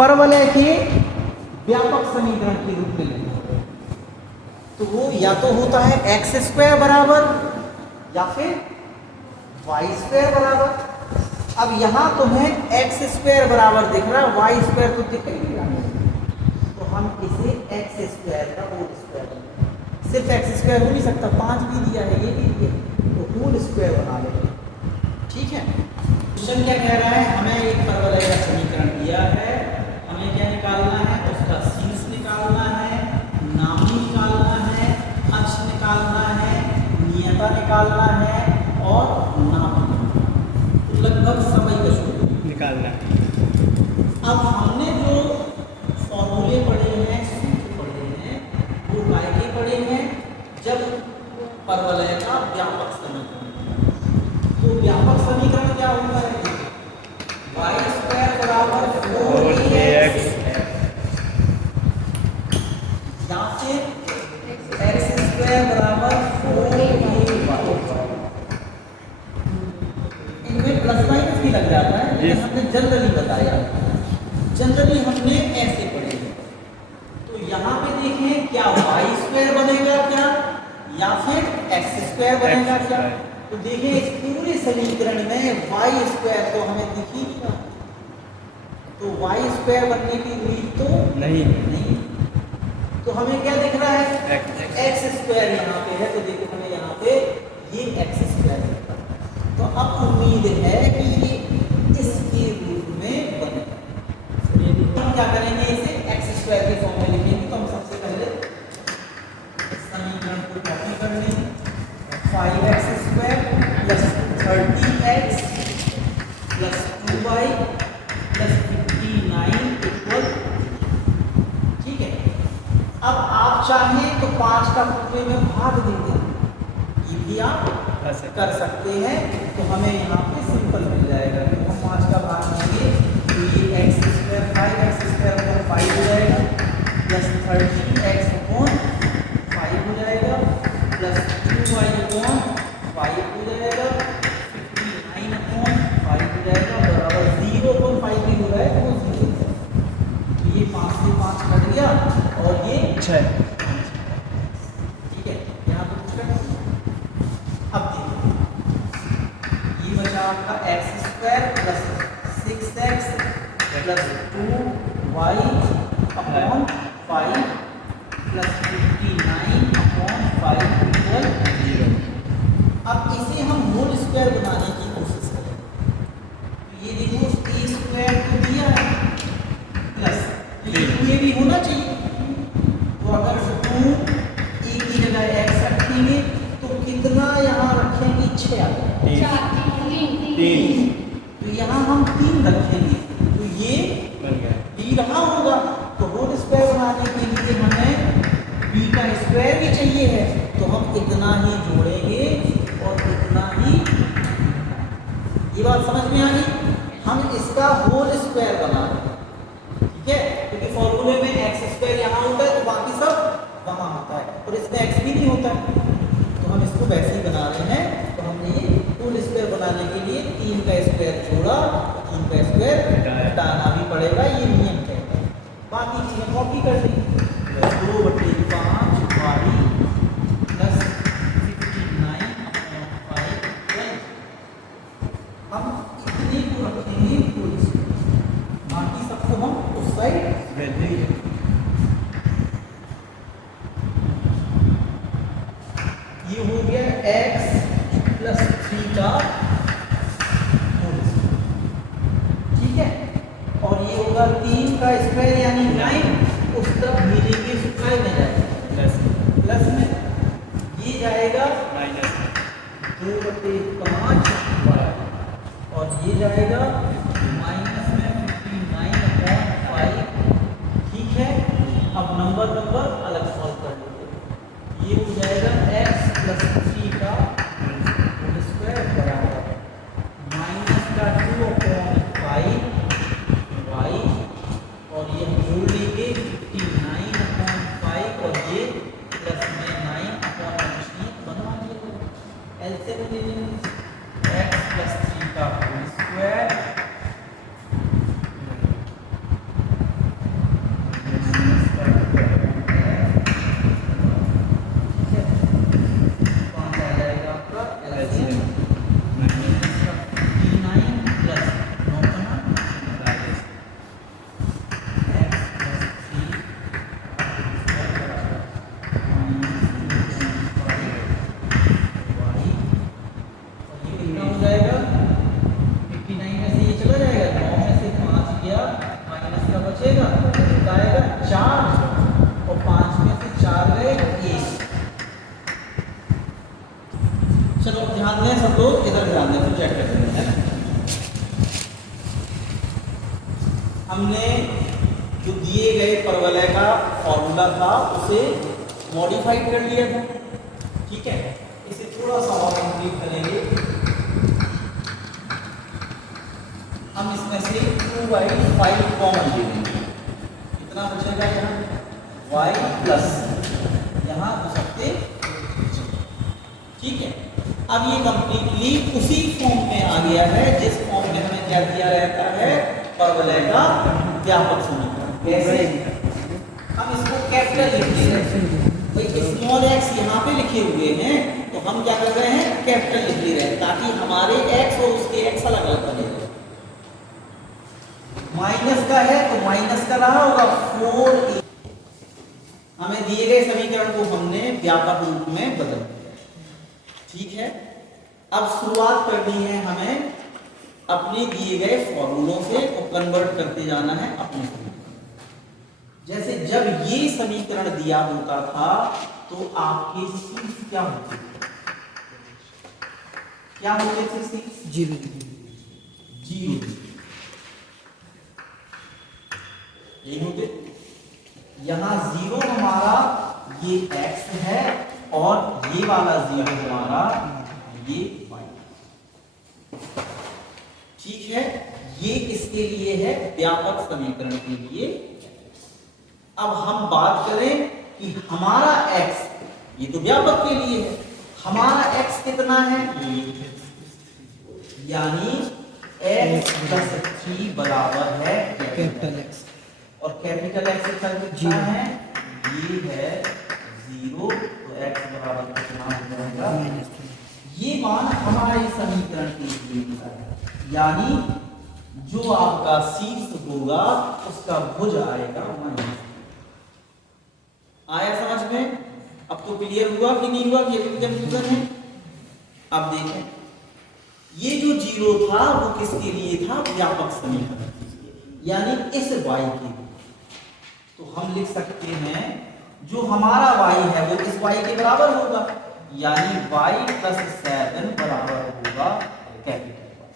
परवलय के व्यापक समीकरण के रूप में लेंगे तो वो या तो होता है एक्स स्क्वायर बराबर या फिर वाई स्क्वायर बराबर। अब यहाँ तुम्हें एक्स स्क्वायर बराबर दिख रहा है, वाई स्क्वायर तो दिख नहीं रहा, तो हम इसे एक्स स्क्वायर का होल स्क्वायर, सिर्फ एक्स स्क्वायर हो नहीं सकता, 5 भी दिया है, ये भी दिया है, तो होल स्क्वायर बना लेंगे। ठीक है, क्वेश्चन क्या कह रहा है, हमें एक परवलय का समीकरण दिया है, हमें क्या निकालना है, उसका शीर्ष निकालना है, नामी निकालना है, अक्ष निकालना है, नियता निकालना है और नाम, तो लगभग समय का सूत्र निकालना है। अब हमने जो फॉर्मूले पढ़े हैं, सूत्र पढ़े हैं, वो काय के पढ़े हैं, जब परवलय का व्यापक समीकरण, तो व्यापक समीकरण क्या होता है, वाई स्क्वायर बराबर 4ax या फिर एक्स स्क्वायर बराबर 4ay, इनमें प्लस माइनस भी लग जाता है, लेकिन हमने जनरली बताया, जनरली हमने ऐसे पढ़े। तो यहाँ पे देखें क्या वाई स्क्वायर बनेगा क्या या फिर एक्स स्क्वायर बनेगा क्या, तो देखिए इस पूरे समीकरण में वाई स्क्वायर तो हमें दिख ही नहीं रहा, तो वाई स्क्वायर बनने की उम्मीद तो नहीं, तो हमें क्या दिख रहा है, एक्स स्क्वायर यहाँ पे है, तो देखो हमें यहाँ पे ये एक्स स्क्वायर दिख रहा है, तो अब उम्मीद है कि ये इसके रूप में बनेगा। हम क्या करेंगे, इसे एक्स स्क्वायर के फॉर्म में लिखेंगे, तो हम सबसे पहले समीकरण को कॉपी कर लेंगे, 5x square plus 30x plus 2y plus 59 equal, ठीक है। अब आप चाहें तो 5 का पूरे में भाग देंगे, ये भी आप कर सकते हैं, तो हमें यहाँ पे सिंपल मिल जाएगा, तो हम 5 का भाग देंगे तो ये x square 5x square upon 5 हो जाएगा प्लस 30x अपॉन 5 हो जाएगा प्लस 2y अपॉन 5 हो जाएगा, 59 अपॉन 5 हो जाएगा बराबर 0 अपॉन 5 भी हो रहा है, वो 0, तो ये 5 से 5 कट गया और ये 6, ठीक है। यहाँ पे कुछ कर, अब देखिए ये बचा आपका x square plus 6x plus 2y upon 5 plus 59 upon 5 equal 0। अब इसे हम होल स्क्वायर बनाने की कोशिश करें, तो ये देखो a स्क्वायर तो दिया है प्लस ये भी होना चाहिए, तो अगर 2 a की जगह x रखेंगे तो कितना यहाँ रखेंगे, 6 आ जाएगा, 3, तो यहाँ हम 3 रखेंगे, तो ये b रहा होगा, तो होल स्क्वायर बनाने के लिए हमें b का स्क्वायर भी चाहिए है, तो हम इतना ही जोड़ेंगे और इतना ही, ये बात समझ में आ गई, हम इसका होल स्क्वायर बना रहे हैं, ठीक है, क्योंकि फॉर्मूले में एक्स स्क्वायर यहाँ होता है तो बाकी सब वहाँ होता है, और इसमें एक्स भी नहीं होता है, तो हम इसको वैसे ही बना रहे हैं, तो हमने ये होल स्क्वायर बनाने के लिए 3 का स्क्वायर जोड़ा, 3 का स्क्वायर हटाना भी पड़ेगा, ये नियम कहता है, बाकी चीजें कॉपी कर दी, 2/5 y प्लस 59 अपॉन 5, हम इतने को रखेंगे होल स्क्वायर, बाकी सबको हम उस साइड भेज देंगे। ये हो गया x प्लस 3 का होल स्क्वायर, ठीक है, और ये होगा 3 का स्क्वायर यानी 9, उस तरफ भेजेंगे सुखाई में जाएगा प्लस में, ये जाएगा माइनस 2/5 और ये जाएगा माइनस में 59 अपॉन 5, ठीक है। अब नंबर अलग सॉल्व कर लेंगे, ये हो जाएगा x प्लस 3 का होल स्क्वायर बराबर माइनस का 2 अपॉन 5 y, और ये जोड़ लेंगे 59 अपॉन 5 और ये प्लस में 9 अपॉन 3 बनवा लिया, एलसीएम ले लेंगे, x प्लस 3 का होल स्क्वायर का बचेगा, कितना आएगा 4 और 5 में से 4 गए 1। चलो ध्यान दें सब लोग, इधर ध्यान दें, तो चेक कर लेंगे, है ना। हमने जो दिए गए परवलय का फॉर्मूला था उसे मॉडिफाइड कर लिया था, ठीक है। इसे थोड़ा सा और कंप्लीट करेंगे। हम इसमें से 2y5 कॉमन ले लेंगे, कितना बचेगा यहाँ y प्लस यहाँ हो सकते, ठीक है। अब ये कंप्लीटली उसी फॉर्म में आ गया है जिस फॉर्म में हमें क्या दिया रहता है, परवलय का व्यापक समीकरण। कैसे? हम इसको कैपिटल लिख रहे हैं, स्मॉल x यहाँ पे लिखे हुए हैं, तो हम क्या कर रहे हैं, कैपिटल लिख ले रहे हैं ताकि हमारे x और उसके x अलग अलग बने। माइनस का है तो माइनस का रहा होगा 4a। हमें दिए गए समीकरण को हमने व्यापक रूप में बदल दिया, ठीक है। अब शुरुआत करनी है हमें अपने दिए गए फॉर्मूलों से, को कन्वर्ट करते जाना है अपने समीकरण। जैसे जब ये समीकरण दिया होता था तो आपके सी क्या होते थे, क्या होते थे सी? 0 यही होते। यहां 0 हमारा ये x है और ये वाला 0 हमारा ये y, ठीक है। ये किसके लिए है, व्यापक समीकरण के लिए। अब हम बात करें कि हमारा x, ये तो व्यापक के लिए है, हमारा x कितना है, यानी x प्लस 3 बराबर है कैपिटल x, और कैपिटल X कितना है, ये है 0, तो x बराबर कितना हो जाएगा, ये मान हमारे समीकरण के लिए है, यानी जो आपका शीर्ष होगा उसका भुज आएगा माइनस। आया समझ में? अब तो क्लियर हुआ कि नहीं हुआ, कि अभी कंफ्यूजन है? अब देखें, ये जो 0 था वो किसके लिए था, व्यापक समीकरण के लिए, यानी इस y के लिए। तो हम लिख सकते हैं जो हमारा y है वो इस y के बराबर होगा, यानी y प्लस 7 बराबर होगा कैपिटल Y।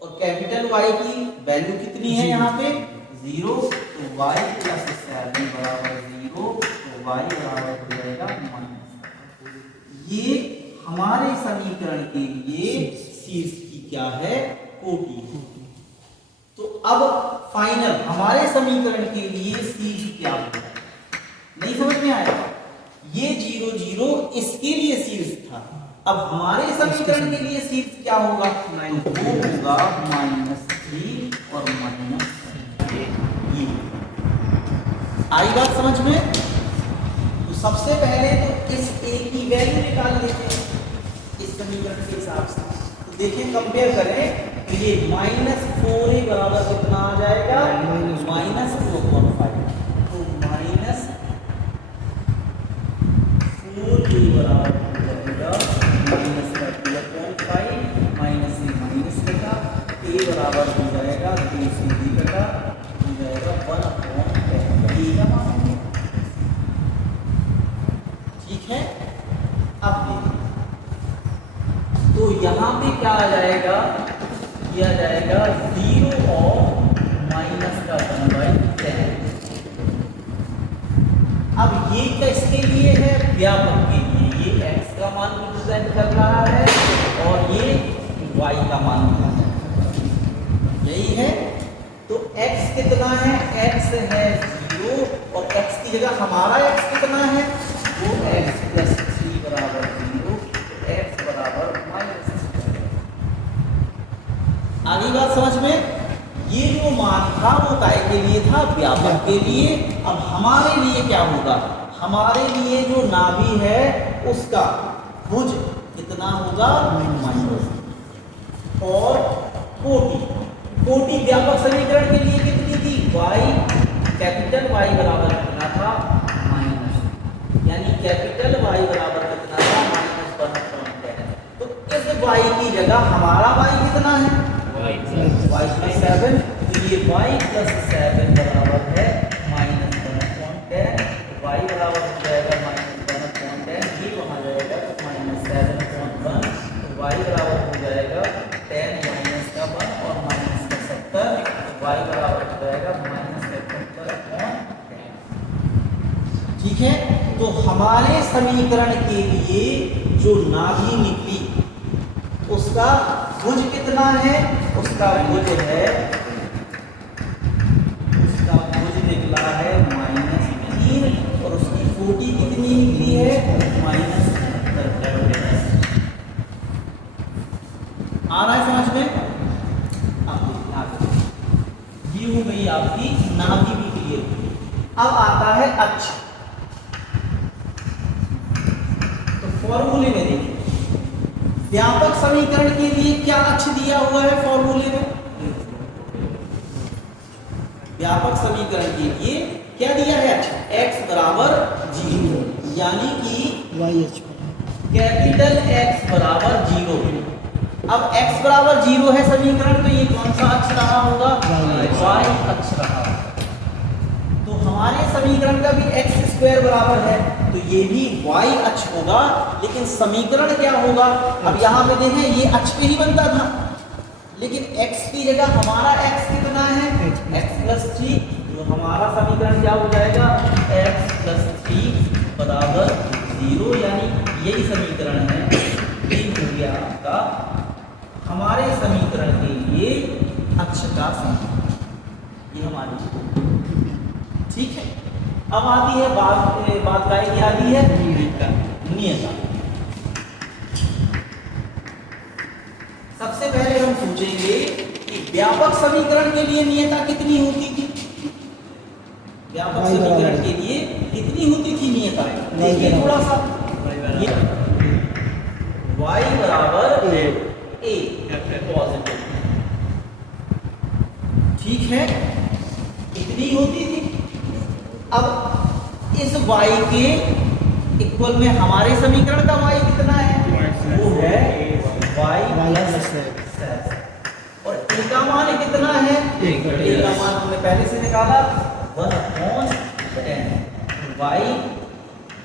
और कैपिटल Y की वैल्यू कितनी है यहाँ पे 0, तो y प्लस 7 बराबर 0, तो y बराबर हो जाएगा माइनस। ये हमारे समीकरण के लिए शीर्ष की क्या है, कोटि। तो अब फाइनल हमारे समीकरण के लिए शीर्ष क्या होगा, नहीं समझ में आया? ये 0 0 इसके लिए शीर्ष था, अब हमारे समीकरण के लिए शीर्ष क्या होगा, तो वो होगा -3 और -8। आई बात समझ में? तो सबसे पहले तो इस a की वैल्यू निकाल लेते हैं इस समीकरण के हिसाब से। तो देखिए कंपेयर करें, तो ये -4a बराबर कितना आ जाएगा, -4.5, तो -4a बराबर हो जाएगा -30.5, माइनस से माइनस कटा, a बराबर हो जाएगा 2 से b कटा, हो जाएगा 1/10 का मान, ठीक है। अब देखिए, तो यहाँ पे क्या आ जाएगा, किया जाएगा 0 और माइनस का 1/10। अब ये किसके लिए है, व्यापक के लिए, ये x का मान रिप्रेजेंट कर रहा है और ये y का मान रिप्रेजेंट कर रहा है, यही है। तो x कितना है, x है 0, और x की जगह हमारा x कितना है, वो x प्लस 3 बराबर 0, तो x बराबर -3। आगे बात समझ में? ये जो मान था वो काय के लिए था, व्यापक के लिए। अब हमारे लिए क्या होगा, हमारे लिए जो नाभि है उसका भुज कितना होगा, माइनस। और कोटि व्यापक समीकरण के लिए कितनी थी, y, कैपिटल Y बराबर कितना था, माइनस, यानी कैपिटल Y बराबर कितना था, -1/10। तो इस y की जगह हमारा y कितना है, y + 7, तो ये y + 7 बराबर है -1/10, y बराबर हो जाएगा -1/10, ये वहाँ जाएगा -7/1, तो y बराबर हो जाएगा 10 माइनस का 1 और माइनस का 70, y बराबर हो जाएगा -71/10। ठीक है, तो हमारे समीकरण के लिए जो नाभि निकली उसका भुज कितना है, उसका भुज निकला है -3 और उसकी कोटि कितनी निकली है -70। आ रहा है समझ में? अब ये हो गई आपकी नाभि भी क्लियर। अब आता है अक्ष। तो फॉर्मूले में देखिए, व्यापक समीकरण के लिए क्या अक्ष दिया हुआ है फॉर्मूले में? व्यापक समीकरण के लिए क्या दिया है अक्ष? x बराबर 0, यानी कि कैपिटल X बराबर 0। अब x बराबर 0 है समीकरण, तो ये कौन सा अक्ष रहा होगा? y अक्ष रहा होगा। तो हमारे समीकरण का भी x² बराबर है, तो ये भी y अक्ष होगा, लेकिन समीकरण क्या होगा? अब यहाँ पे देखें, ये अक्ष पे ही बनता था, लेकिन x की जगह हमारा x कितना है? x+3, तो हमारा समीकरण क्या हो जाएगा? x+3 बराबर 0, यानी यही समीकरण है। ये हो गया आपका हमारे समीकरण के लिए अक्ष का समीकरण, ये हमारी। ठीक है, अब आती है बात काय की आती है नियता। सबसे पहले हम सोचेंगे कि व्यापक समीकरण के लिए नियता कितनी होती थी? व्यापक समीकरण के लिए कितनी होती थी नियता? देखिए थोड़ा सा, y बराबर a पॉजिटिव, ठीक है, इतनी होती थी। अब इस y के इक्वल में हमारे समीकरण का y कितना है? वो है y+7, और a का मान कितना है? a का मान हमने पहले से निकाला 1/10, y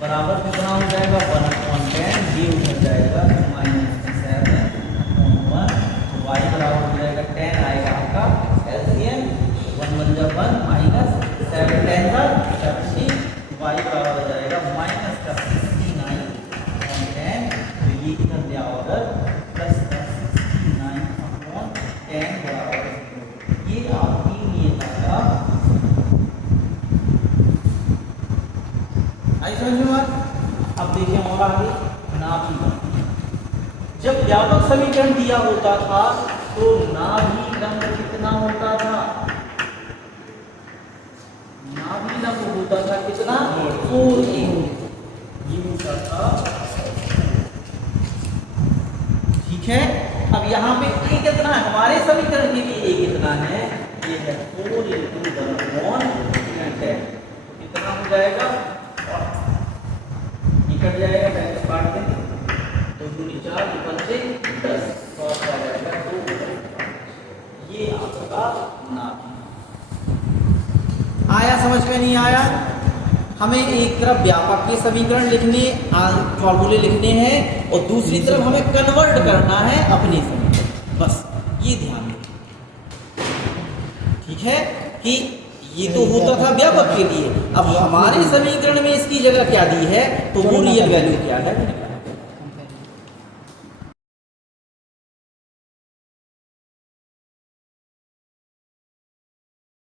बराबर कितना हो जाएगा? 1/10, ये उधर जाएगा -7/1, y बराबर हो जाएगा 10 आएगा आपका एलसीएम, 1 × 1 -7 10 y बराबर हो जाएगा -69/10, तो ये किधर दिया ऑर्डर +69/10 बराबर 0। ये आपकी नियता का आई समझ में बात? अब देखिए और आगे नाभि का। जब व्यापक समीकरण दिया होता था तो नाभि लंब कितना होता था? नाभि लंब होता था कितना? 4a, ये होता था। ठीक है, अब यहाँ पे a कितना है? हमारे समीकरण के लिए a कितना है? ये है 4 × 1/10, कितना हो जाएगा? कट जाएगा, बैलेंस काट देंगे, तो 2 × 4 = 10, तो आ जाएगा 2। ये आपका नाभि। आया समझ में? नहीं आया? हमें एक तरफ व्यापक के समीकरण लिखने, फॉर्मूले लिखने हैं, और दूसरी तरफ हमें कन्वर्ट करना है अपने समीकरण, बस ये ध्यान दें। ठीक है, कि ये तो होता था व्यापक के लिए, अब हमारे समीकरण में इसकी जगह क्या दी है, तो वो रियल वैल्यू क्या है।